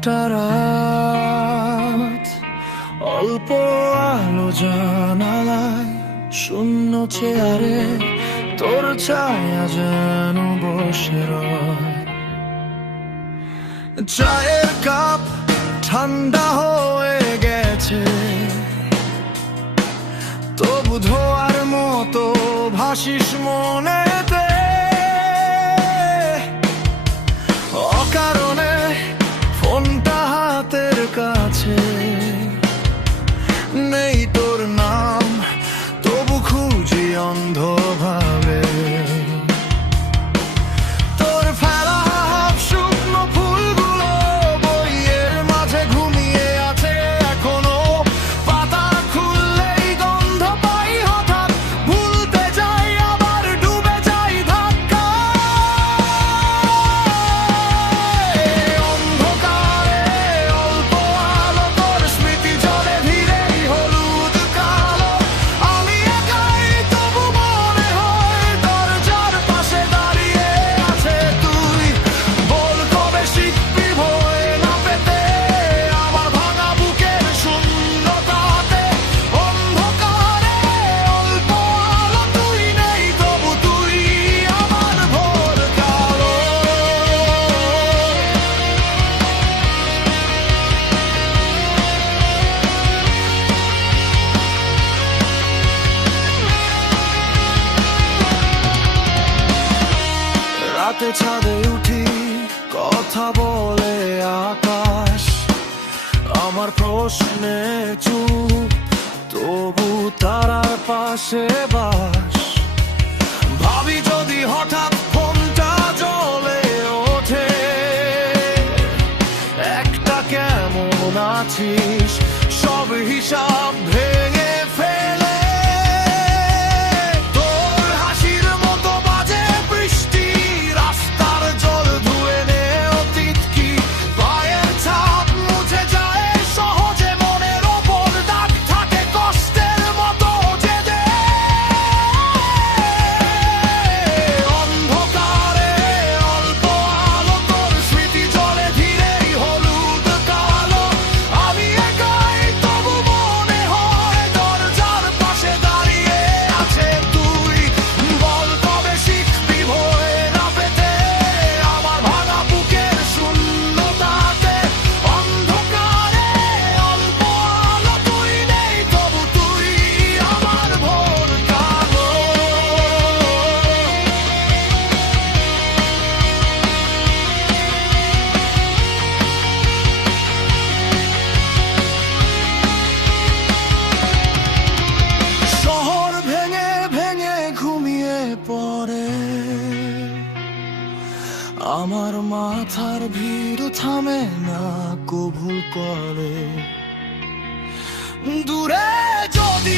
একটা রাত, অল্প আলো জানালায়, শূন্য চেয়ারে তোর ছায়া যেন বসে রয়। চায়ের কাপ ঠান্ডা হয়ে গেছে, তবু ধোয়ার মতো ভাসিস মনেতে। অকারণে ফোনটা হাতের কাছে, নেই তোর নাম তবু খুঁজি অন্ধভাবে। তোর ফেলা শুকনো ফুলগুলো বইয়ের মাঝে ঘুমিয়ে আছে এখনো। পাতা খুললেই গন্ধ পাই হঠাৎ, ভুলতে যাই আবার ডুবে যাই ধাক্কায়। অন্ধকারে অল্প আলো, তোর স্মৃতি জলে ধীরেই হলুদ কালো। আমি একাই তবু মনে হয় দরজার পাশে দাঁড়িয়ে আছে তুই। বল কবে শিখবি ভয় না পেতে, আমার ভাঙা বুকের শূন্যতাতে। অন্ধকারে অল্প আলো, তুই নেই তবু তুই আমার ভোর কালো। রাতে ছাদে উঠি, কথা বলে আকাশ, আমার প্রশ্নে চুপ তবু তারার পাশে বাস। ভাবি যদি হঠাৎ ফোনটা জ্বলে ওঠে, একটা কেমন আছিস সব হিসাব ভেঙে ফেলে। তোর হাসির মতো বাজে বৃষ্টি, রাস্তার জল ধুয়ে নে অতীত কি। পায়ের ছাপ মুছে যায় সহজে, মনের ওপর দাগ থাকে কষ্টের মতো জেদে। অন্ধকারে অল্প আলো, তোর স্মৃতি জলে ধীরেই হলুদ কালো। আমি একাই তবু মনে হয় দরজার পাশে দাঁড়িয়ে আছে তুই। বল কবে শিখবি ভয় না পেতে, আমার ভাঙা বুকের শূন্যতাতে। অন্ধকারে অল্প আলো, তুই নেই তবু তুই আমার ভোর কালো। শহর ভেঙে ভেঙে ঘুমিয়ে পড়ে, আমার মাথার ভিড় থামে না কবুল করে। দূরে যদি